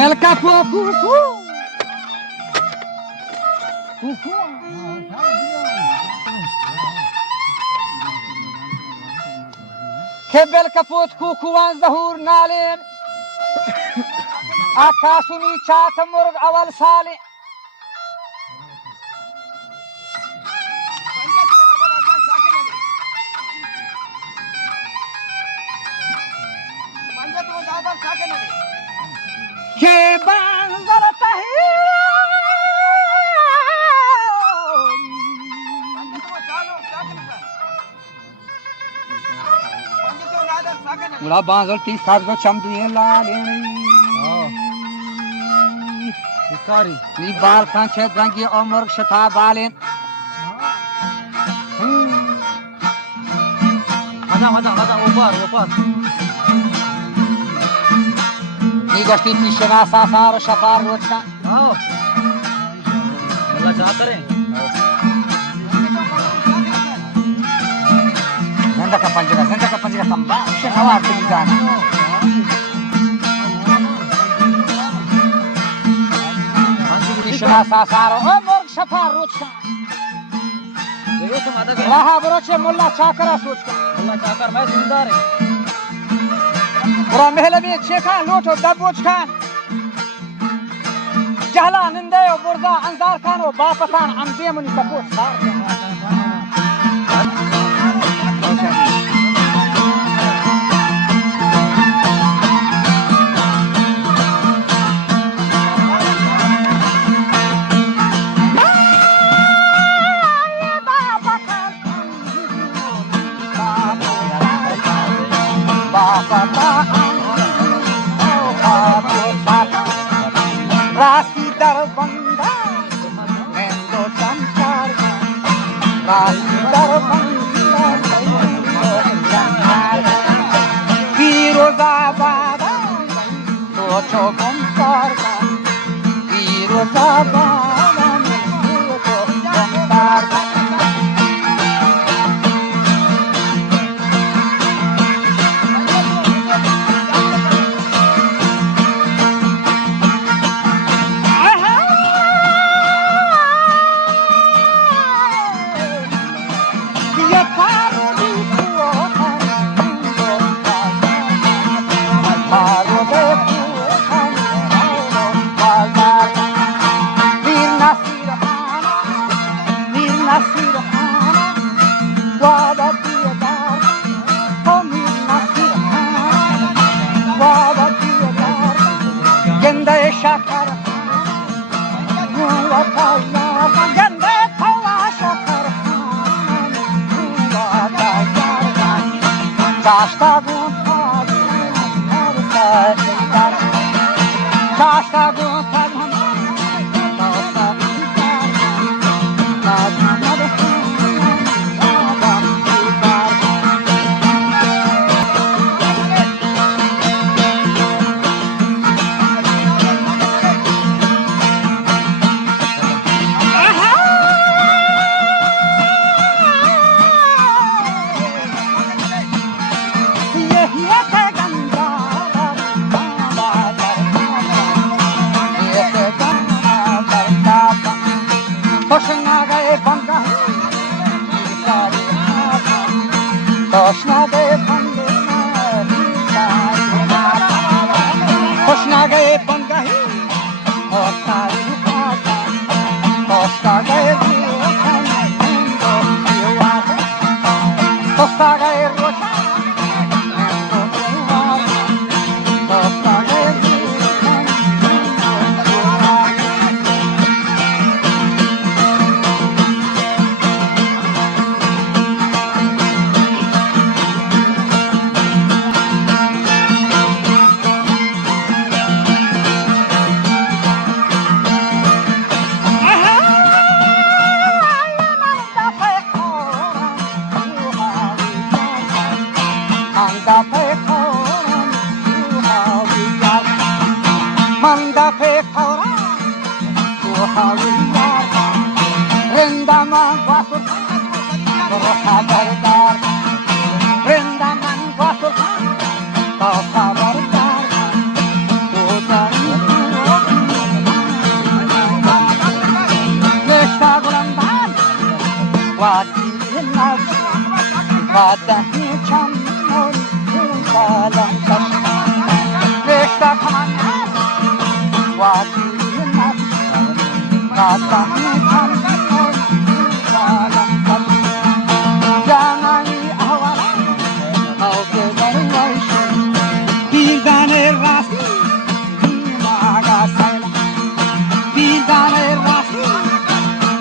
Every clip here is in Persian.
Melka kuku. Kuku. كبل كفوت كوكوان زهور نالين أكاسوني چات مرغ أول سالي كي بانزرته मुला बांझल 30 को चमदुए लालेनी शिकारी नी बाल कांचे रंगी अमर शता बालेन मजा ऊपर नी गस्ती पिशना सासार शफार रोचा अल्लाह चाह करे Zenda ka panjega tamba shenawa tijana Shana sasaro amor shafar rocha raha broche mulla chakra sochka mulla chakar mai zindar hai pura mehlabi chekhan loto daboch khan jahla ninde o burda anzar khan o bapatan amde muni tapos sar Rasi darbanda, mendo chamkarga. Rasi darbanda, mendo chamkarga. Firozabad, socho bomkarga. Firozabad, socho bomkarga. Brindaman, دهی چم سالم کش رشته کمان واقعی نفس دهی چم سالم کش جانانی آورم او که برویشی بیدان راستی بیماغا سیلم بیدان راستی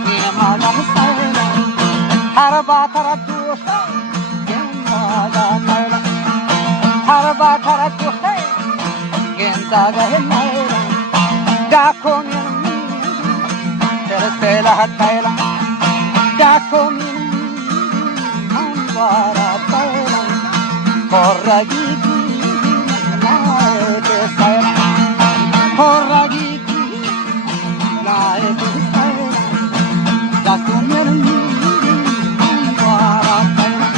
بیماغا سیلم هر باتر دوسته گنداغا سیلم هر باتر دوسته گنداغا سیلم داکو من ترسیله سیلم داکو من انوارا سیلم Corragiti, naete saira. Corragiti, naete saira. Da comermi, anwara saira.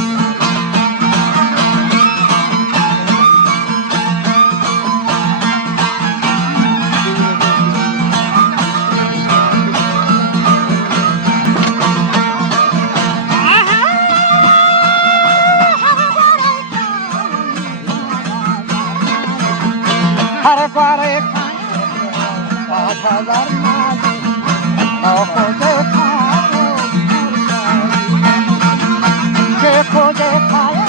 Har gware Bazar nazi Khoje khayo Ke khoje khayo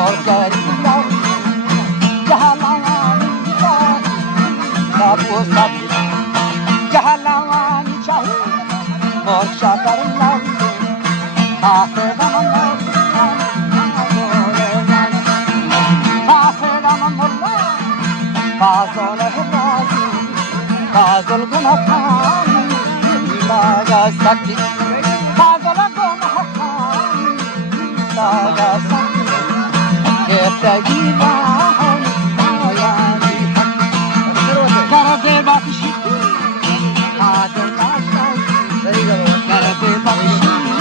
Aur gari lao Jahalawani chahi Sabo sab Jahalawani chahi Aur shakar lao Aase dam Fazol razi, fazol gunahkari, laga sakti. Fazol gunahkari, laga sakti. Ketagi lahon, ayani hakti. Karade bakshiti, ade lashakti. Karade bakshiti,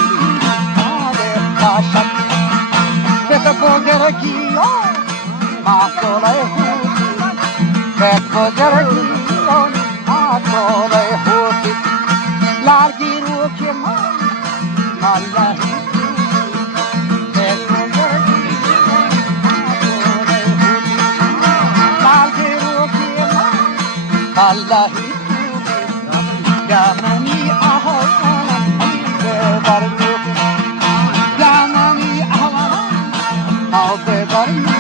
ade lashakti. Keta kogergiyo, masolay huti. Pet bozargi on atole hoti largi ruke man Allah Pet bozargi atole hoti largi ruke man Allah Yamani ahwaran be baruk Yamani ahwaran au be baruk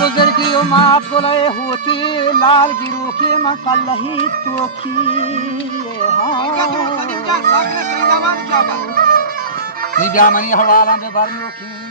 बुजुर्गी माँ बोले होती लाल गिरू के मकल्ही तो की हाँ हवाला में बरनो की